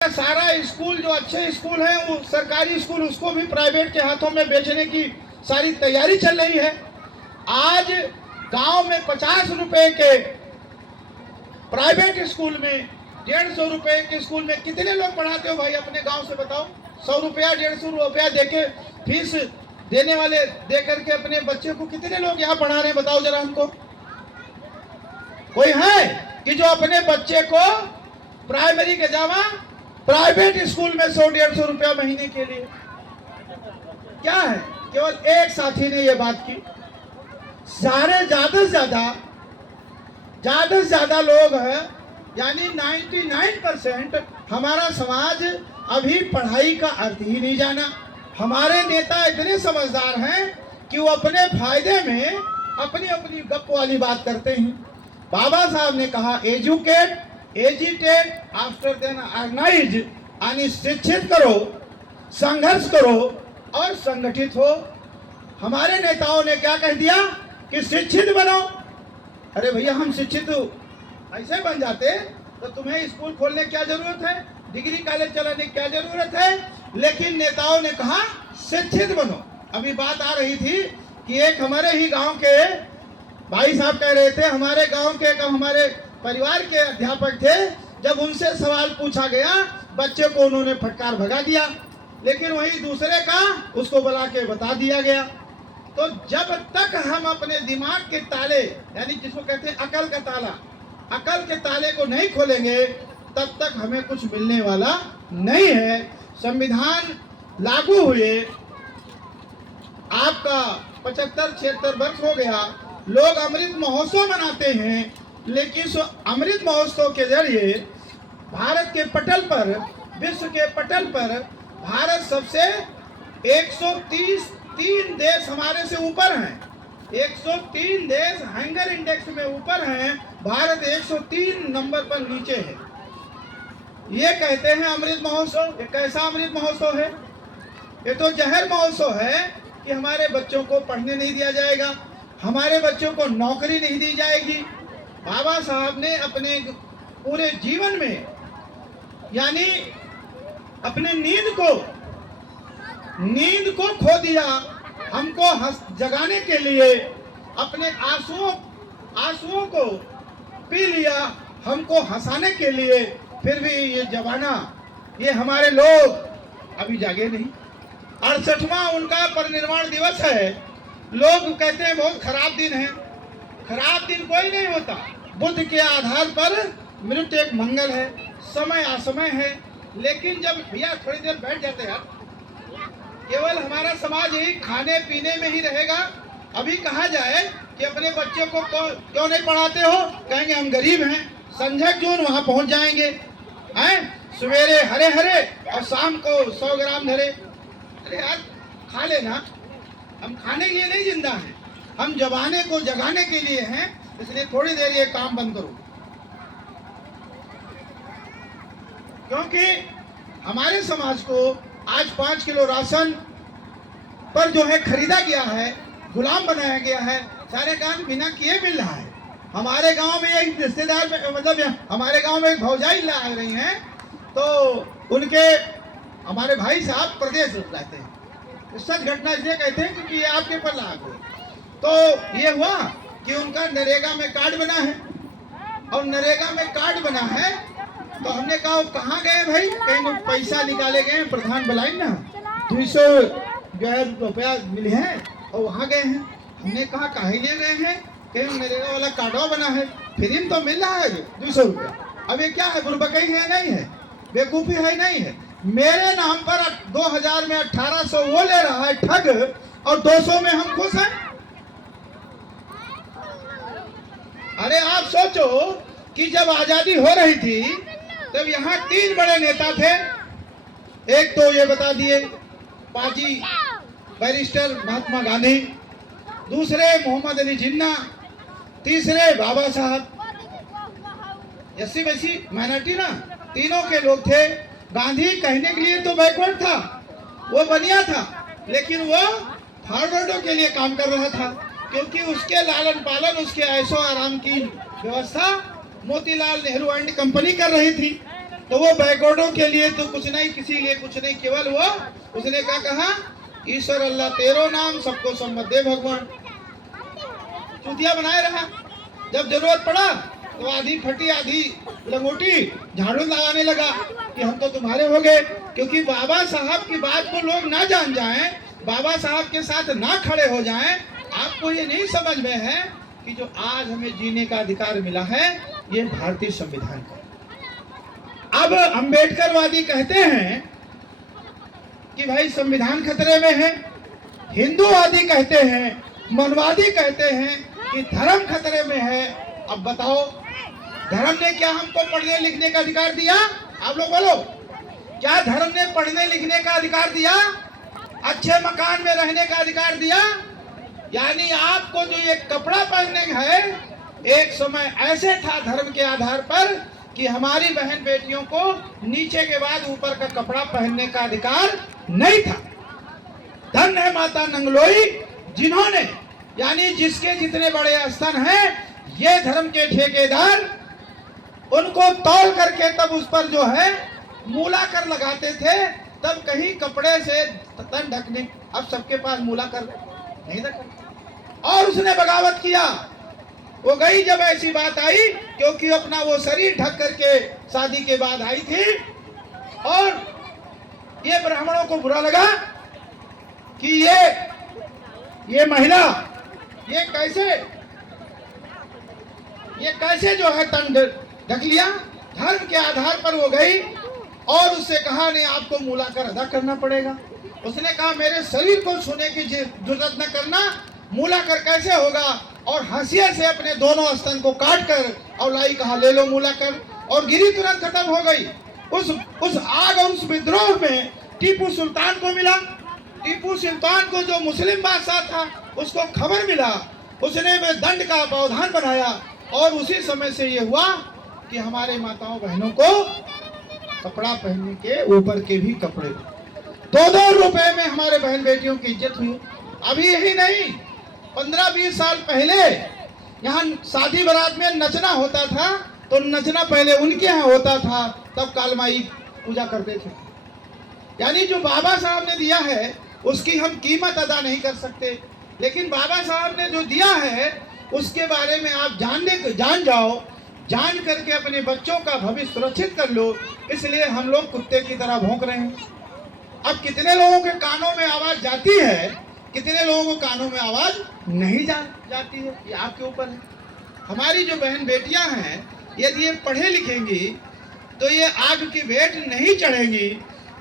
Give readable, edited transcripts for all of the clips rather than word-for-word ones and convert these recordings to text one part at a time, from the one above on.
सारा स्कूल जो अच्छे स्कूल है वो सरकारी स्कूल, उसको भी प्राइवेट के हाथों में बेचने की सारी तैयारी चल रही है। आज गांव में 50 रुपए के प्राइवेट स्कूल में 150 रुपए के स्कूल में कितने लोग पढ़ाते हो भाई? अपने गांव से बताओ। 100 रुपया 150 रुपया देके फीस देने वाले दे करके अपने बच्चे को कितने लोग यहाँ पढ़ा रहे हैं? बताओ जरा हमको। कोई है कि जो अपने बच्चे को प्राइमरी के जावा प्राइवेट स्कूल में 100-150 रुपया महीने के लिए? क्या है? केवल एक साथी ने यह बात की। सारे ज्यादा से ज्यादा लोग हैं, यानी 99% हमारा समाज अभी पढ़ाई का अर्थ ही नहीं जाना। हमारे नेता इतने समझदार हैं कि वो अपने फायदे में अपनी अपनी गप वाली बात करते हैं। बाबा साहब ने कहा educate, agitate, after then organise, यानी शिक्षित करो, संघर्ष करो और संगठित हो। हमारे नेताओं ने क्या कह दिया कि शिक्षित बनो। अरे भैया, हम शिक्षित ऐसे बन जाते तो तुम्हें स्कूल खोलने की क्या जरूरत है, डिग्री कॉलेज चलाने की क्या जरूरत है? लेकिन नेताओं ने कहा शिक्षित बनो। अभी बात आ रही थी कि एक हमारे ही गांव के भाई साहब कह रहे थे, हमारे गांव के हमारे परिवार के अध्यापक थे, जब उनसे सवाल पूछा गया बच्चे को उन्होंने फटकार भगा दिया, लेकिन वही दूसरे का उसको बुला के बता दिया गया। तो जब तक हम अपने दिमाग के ताले, यानी जिसको कहते हैं अकल का ताला, अकल के ताले को नहीं खोलेंगे तब तक हमें कुछ मिलने वाला नहीं है। संविधान लागू हुए आपका 75-76 वर्ष हो गया, लोग अमृत महोत्सव मनाते हैं, लेकिन अमृत महोत्सव के जरिए भारत के पटल पर, विश्व के पटल पर भारत सबसे 133 देश हमारे से ऊपर हैं। 103 देश हंगर इंडेक्स में ऊपर हैं, भारत 103 नंबर पर नीचे है। ये कहते हैं अमृत महोत्सव। ये कैसा अमृत महोत्सव है? ये तो जहर महोत्सव है कि हमारे बच्चों को पढ़ने नहीं दिया जाएगा, हमारे बच्चों को नौकरी नहीं दी जाएगी। बाबा साहब ने अपने पूरे जीवन में, यानी अपने नींद को खो दिया, हमको जगाने के लिए अपने आंसुओं को पी लिया, हमको हंसाने के लिए। फिर भी ये जमाना, ये हमारे लोग अभी जागे नहीं। 68वां उनका परिनिर्वाण दिवस है। लोग कहते हैं बहुत खराब दिन है। खराब दिन कोई नहीं होता। बुद्ध के आधार पर मृत्यु एक मंगल है, समय असमय है। लेकिन जब भैया थोड़ी देर बैठ जाते हैं, केवल हमारा समाज यही खाने पीने में ही रहेगा। अभी कहा जाए कि अपने बच्चे को क्यों नहीं पढ़ाते हो, कहेंगे हम गरीब हैं। संजय जून वहां पहुंच जाएंगे, हैं सवेरे हरे हरे और शाम को 100 ग्राम धरे। अरे यार, खा लेना। हम खाने के लिए नहीं जिंदा हैं, हम जवाने को जगाने के लिए हैं। इसलिए थोड़ी देर ये काम बंद करो, क्योंकि हमारे समाज को आज 5 किलो राशन पर जो है खरीदा गया है, गुलाम बनाया गया है। सारे काम बिना किए मिल रहा है। हमारे गांव में एक रिश्तेदार, मतलब हमारे गांव में एक भौजाई ला रही हैं, तो उनके हमारे भाई साहब प्रदेश रहते हैं। सच घटना इसलिए कहते हैं क्योंकि ये आपके पर लागू है। तो ये हुआ कि उनका नरेगा में कार्ड बना है, और नरेगा में कार्ड बना है तो हमने कहा कहाँ गए भाई? कहीं पैसा निकाले गए, प्रधान बुलाई ना, 200 रुपया मिले हैं और वहाँ गए हैं। हमने कहा काहे ले गए हैं? कहीं नरेगा वाला कार्डवा बना है, फिर तो मिल रहा है 200 रुपया। अब ये क्या है? बुरबकई है नहीं है, बेवकूफ़ी है नहीं है। मेरे नाम पर 2000 में 1800 वो ले रहा है ठग, और 200 में हम खुश हैं। अरे आप सोचो कि जब आजादी हो रही थी तब यहाँ 3 बड़े नेता थे। एक तो ये बता दिए पाजी बैरिस्टर महात्मा गांधी, दूसरे मोहम्मद अली जिन्ना, तीसरे बाबा साहब। एससी वैसी माइनॉरिटी ना, तीनों के लोग थे। गांधी कहने के लिए तो बैकवर्ड था, वो बनिया था, लेकिन वो फॉरवर्डों के लिए काम कर रहा था, क्योंकि उसके लालन पालन, उसके ऐशो आराम की व्यवस्था मोतीलाल नेहरू एंड कंपनी कर रही थी। तो वो बैकवर्डों के लिए तो कुछ नहीं, किसी लिए कुछ नहीं, केवल वो उसने क्या कहा, ईश्वर अल्लाह तेरो नाम, सबको सम्मत दे भगवान। चूतिया बनाए रहा। जब जरूरत पड़ा तो आधी फटी आधी लंगोटी झाड़ू लगाने लगा कि हम तो तुम्हारे हो गए। क्योंकि बाबा साहब की बात को लोग ना जान जाएं, बाबा साहब के साथ ना खड़े हो जाएं, आपको ये नहीं समझ में है कि जो आज हमें जीने का अधिकार मिला है ये भारतीय संविधान का। अब अंबेडकरवादी कहते हैं कि भाई संविधान खतरे में है, हिंदूवादी कहते हैं, मनवादी कहते हैं कि धर्म खतरे में है। अब बताओ, धर्म ने क्या हमको पढ़ने लिखने का अधिकार दिया? आप लोग बोलो, क्या धर्म ने पढ़ने लिखने का अधिकार दिया? अच्छे मकान में रहने का अधिकार दिया? यानी आपको जो ये कपड़ा पहनने है, एक समय ऐसे था धर्म के आधार पर कि हमारी बहन बेटियों को नीचे के बाद ऊपर का कपड़ा पहनने का अधिकार नहीं था। धन्य है माता नंगलोई, जिन्होंने, यानी जिसके जितने बड़े स्तन हैं, ये धर्म के ठेकेदार उनको तौल करके तब उस पर जो है मूला कर लगाते थे। तब कहीं कपड़े से तन ढकने, अब सबके पास मूला कर नहीं रखा। और उसने बगावत किया। वो गई जब ऐसी बात आई, क्योंकि अपना वो शरीर ढक करके शादी के बाद आई थी, और ये ब्राह्मणों को बुरा लगा कि ये महिला ये कैसे जो है तन ढक लिया। धर्म के आधार पर वो गई और उससे कहा नहीं, आपको मूला कर अदा करना पड़ेगा। उसने कहा मेरे शरीर को छूने की जरूरत न करना, मूला कर कैसे होगा। और हंसिया से अपने दोनों स्तन को काट कर और लाई कहा ले लो मूला कर, और गिरी तुरंत खत्म हो गई। उस आग और उस विद्रोह में टीपू सुल्तान को मिला। टीपू सुल्तान को जो मुस्लिम बादशाह था उसको खबर मिला, उसने दंड का प्रावधान बनाया, और उसी समय से ये हुआ कि हमारे माताओं बहनों को कपड़ा पहनने के ऊपर के भी कपड़े 2-2 रुपए में हमारे बहन बेटियों की इज्जत हुई। अभी यही नहीं, 15-20 साल पहले यहाँ शादी बारात में नचना होता था, तो नचना पहले उनके यहाँ होता था, तब कालमाई पूजा करते थे। यानी जो बाबा साहब ने दिया है उसकी हम कीमत अदा नहीं कर सकते, लेकिन बाबा साहब ने जो दिया है उसके बारे में आप जान जाओ, जान करके अपने बच्चों का भविष्य सुरक्षित कर लो। इसलिए हम लोग कुत्ते की तरह भौंक रहे हैं। अब कितने लोगों के कानों में आवाज जाती है, कितने लोगों को कानों में आवाज नहीं जाती है, ये आपके ऊपर है। हमारी जो बहन बेटियां हैं, यदि ये पढ़े लिखेंगी तो ये आग की भेंट नहीं चढ़ेंगी,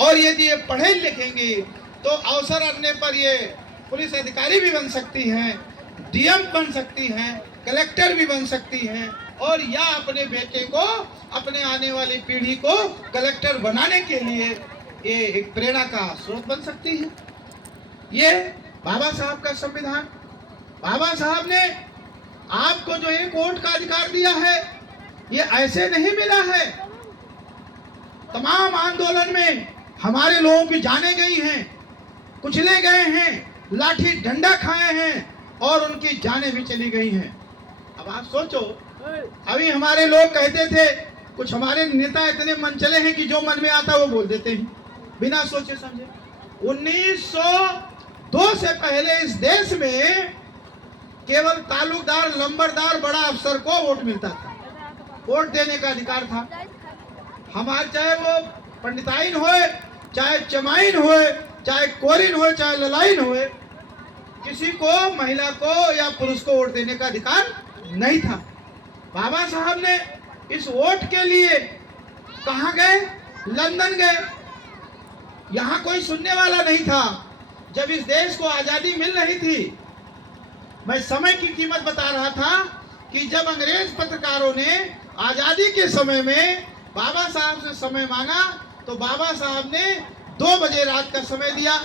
और यदि ये पढ़े लिखेंगी तो अवसर आने पर ये पुलिस अधिकारी भी बन सकती हैं, डीएम बन सकती हैं, कलेक्टर भी बन सकती हैं, और या अपने बेटे को, अपने आने वाली पीढ़ी को कलेक्टर बनाने के लिए ये एक प्रेरणा का स्रोत बन सकती है। ये बाबा साहब का संविधान, बाबा साहब ने आपको जो एक वोट का अधिकार दिया है, ये ऐसे नहीं मिला है। तमाम आंदोलन में हमारे लोगों की जानें गई हैं, कुचले गए हैं, लाठी डंडा खाए हैं, और उनकी जानें भी चली गई हैं। अब आप सोचो, अभी हमारे लोग कहते थे, कुछ हमारे नेता इतने मन चले हैं कि जो मन में आता वो बोल देते हैं बिना सोचे समझे। 1902 से पहले इस देश में केवल तालुकदार, लंबरदार, बड़ा अफसर को वोट मिलता था, वोट देने का अधिकार था। हमारे चाहे वो पंडिताइन होए, चाहे चमाइन होए, चाहे कोरिन होए, चाहे ललाइन होए, किसी को, महिला को या पुरुष को वोट देने का अधिकार नहीं था। बाबा साहब ने इस वोट के लिए कहाँ गए? लंदन गए। यहाँ कोई सुनने वाला नहीं था। जब इस देश को आजादी मिल रही थी, मैं समय की कीमत बता रहा था कि जब अंग्रेज पत्रकारों ने आजादी के समय में बाबा साहब से समय मांगा, तो बाबा साहब ने 2 बजे रात का समय दिया।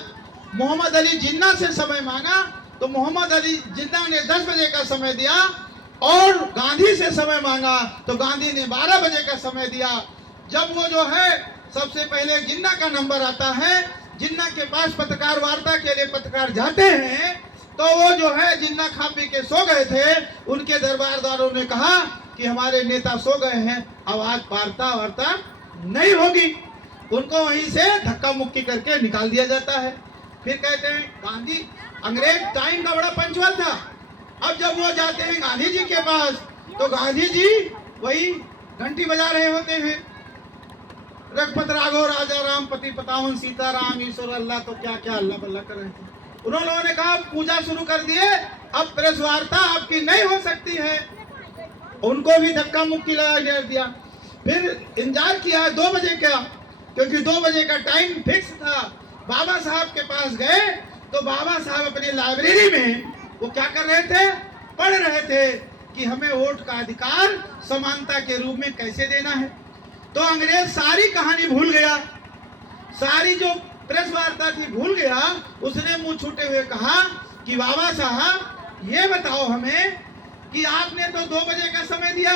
मोहम्मद अली जिन्ना से समय मांगा तो मोहम्मद अली जिन्ना ने 10 बजे का समय दिया, और गांधी से समय मांगा तो गांधी ने 12 बजे का समय दिया। जब वो जो है सबसे पहले जिन्ना का नंबर आता है, जिन्ना के पास पत्रकार वार्ता के लिए पत्रकार जाते हैं, तो वो जो है जिन्ना खा पी के सो गए थे। उनके दरबारदारों ने कहा कि हमारे नेता सो गए हैं, अब आज वार्ता नहीं होगी, उनको वहीं से धक्का मुक्की करके निकाल दिया जाता है। फिर कहते हैं गांधी, अंग्रेज टाइम का बड़ा पंचुअल था। अब जब वो जाते हैं गांधी जी के पास तो गांधी जी वही घंटी बजा रहे होते हैं, रघुपत राघव राजा राम पति पतावन सीताराम ईश्वर अल्लाह, तो क्या क्या अल्लाह बल्ला कर रहे थे। उन लोगों ने कहा पूजा शुरू कर दिए, अब प्रेस वार्ता आपकी नहीं हो सकती है। उनको भी धक्का मुक्की लगा दिया। फिर इंतजार किया 2 बजे का, क्योंकि 2 बजे का टाइम फिक्स था। बाबा साहब के पास गए तो बाबा साहब अपनी लाइब्रेरी में वो क्या कर रहे थे, पढ़ रहे थे कि हमें वोट का अधिकार समानता के रूप में कैसे देना है। तो अंग्रेज सारी कहानी भूल गया, सारी जो प्रेस वार्ता थी भूल गया। उसने मुंह छूटे हुए कहा कि बाबा साहब ये बताओ हमें कि आपने तो 2 बजे का समय दिया,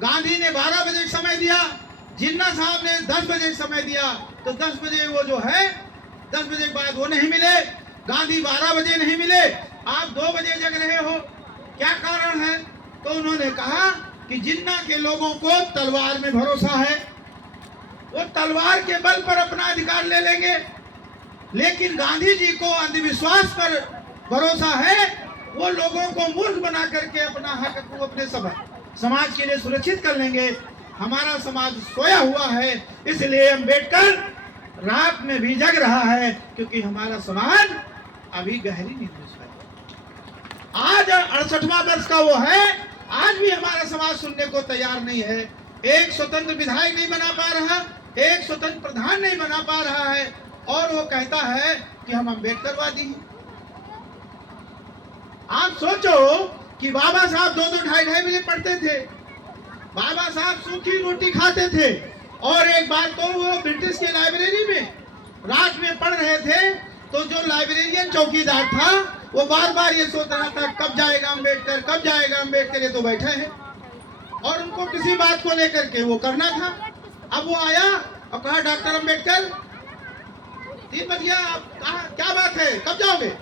गांधी ने 12 बजे समय दिया, जिन्ना साहब ने 10 बजे समय दिया, तो 10 बजे वो जो है 10 बजे के बाद वो नहीं मिले, गांधी 12 बजे नहीं मिले, आप 2 बजे जग रहे हो, क्या कारण है? तो उन्होंने कहा कि जिन्ना के लोगों को तलवार में भरोसा है, वो तलवार के बल पर अपना अधिकार ले लेंगे, लेकिन गांधी जी को अंधविश्वास पर भरोसा है, वो लोगों को मूर्ख बना करके अपना हक को अपने समाज के लिए सुरक्षित कर लेंगे। हमारा समाज सोया हुआ है, इसलिए अम्बेडकर रात में भी जग रहा है, क्योंकि हमारा समाज अभी गहरी नींद में सोया है। आज 68वां वर्ष का वो है, आज भी हमारा समाज सुनने को तैयार नहीं है। एक स्वतंत्र विधायक नहीं बना पा रहा, एक स्वतंत्र प्रधान नहीं बना पा रहा है, और वो कहता है कि हम अम्बेडकरवादी हैं। आप सोचो कि बाबा साहब 2-2 ढाई बजे पढ़ते थे, बाबा साहब सूखी रोटी खाते थे, और एक बार तो वो ब्रिटिश के लाइब्रेरी में रात में पढ़ रहे थे, तो जो लाइब्रेरियन चौकीदार था वो बार बार ये सोच रहा था कब जाएगा अम्बेडकर, कब जाएगा अम्बेडकर, ये तो बैठे हैं, और उनको किसी बात को लेकर के वो करना था। अब वो आया और कहा डॉक्टर अम्बेडकर 3 बज गया, कहा क्या बात है, कब जाओगे?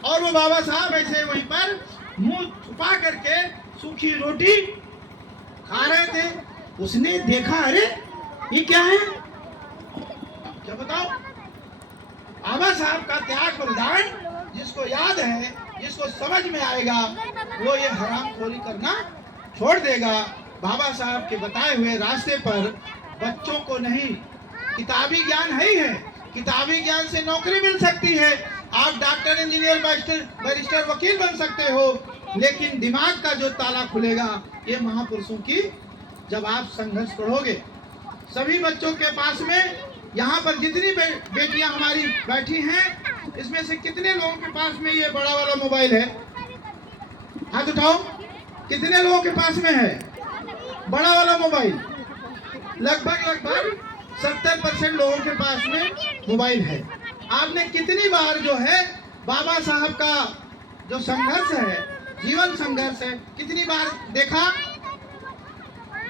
और वो बाबा साहब ऐसे वहीं पर मुंह छुपा करके सूखी रोटी खा रहे थे। उसने देखा, अरे ये क्या है, क्या बताओ? बाबा साहब का त्याग बलिदान जिसको याद है, जिसको समझ में आएगा, वो ये हरामखोरी करना छोड़ देगा। बाबा साहब के बताए हुए रास्ते पर बच्चों को नहीं, किताबी ज्ञान है ही है, किताबी ज्ञान से नौकरी मिल सकती है, आप डॉक्टर, इंजीनियर, बैरिस्टर, वकील बन सकते हो, लेकिन दिमाग का जो ताला खुलेगा ये महापुरुषों की जब आप संघर्ष पढ़ोगे। सभी बच्चों के पास में, यहाँ पर जितनी बेटियां हमारी बैठी हैं, इसमें से कितने लोगों के पास में ये बड़ा वाला मोबाइल है? हाथ उठाओ, कितने लोगों के पास में है बड़ा वाला मोबाइल? लगभग 70% लोगों के पास में मोबाइल है। आपने कितनी बार जो है बाबा साहब का जो संघर्ष है, जीवन संघर्ष है, कितनी बार देखा?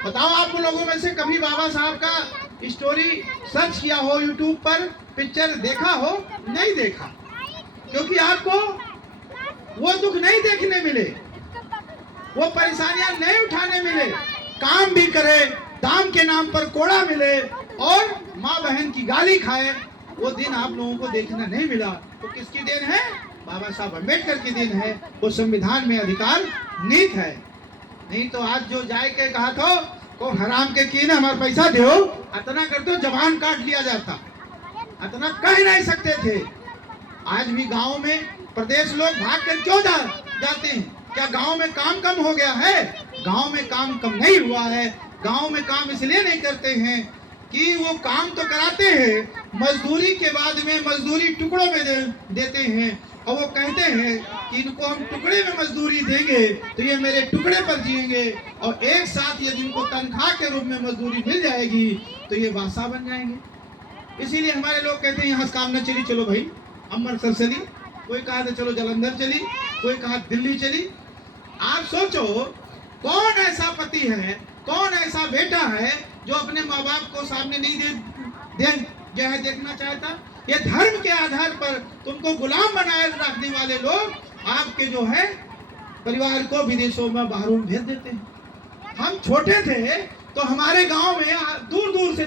बताओ आप लोगों में से कभी बाबा साहब का स्टोरी सर्च किया हो यूट्यूब पर, पिक्चर देखा हो? नहीं देखा, क्योंकि आपको वो दुख नहीं देखने मिले, वो परेशानियां नहीं उठाने मिले, काम भी करे, दाम के नाम पर कोड़ा मिले और माँ बहन की गाली खाए, वो दिन आप लोगों को देखना नहीं मिला। तो किसकी देन है? बाबा साहब अम्बेडकर की देन है। वो संविधान में अधिकार नीत है, नहीं तो आज जो जाए के कहा था को हराम के की ना हमारा पैसा दो, इतना कर दो जबान काट लिया जाता, इतना कह नहीं सकते थे। आज भी गांव में प्रदेश लोग भाग कर क्यों जाते हैं? क्या गांव में काम कम हो गया है? गांव में काम कम नहीं हुआ है। गांव में काम इसलिए नहीं करते हैं कि वो काम तो कराते हैं, मजदूरी के बाद में मजदूरी टुकड़ों में देते हैं, और वो कहते हैं कि इनको हम टुकड़े में मजदूरी देंगे तो ये मेरे टुकड़े पर जिएंगे, और एक साथ यदि इनको तनख्वाह के रूप में मजदूरी मिल जाएगी तो ये बादशाह बन जाएंगे। इसीलिए हमारे लोग कहते हैं यहाँ से काम न चली, चलो भाई अमृतसर चली, कोई कहा था चलो जलंधर चली, कोई कहा दिल्ली चली। आप सोचो कौन ऐसा पति है, कौन ऐसा बेटा है जो अपने माँ बाप को सामने नहीं देखना चाहता? ये धर्म के आधार पर तुमको गुलाम बनाए रखने वाले लोग आपके जो है परिवार को विदेशों में बाहरों भेज देते हैं। हम छोटे थे तो हमारे गांव में दूर दूर से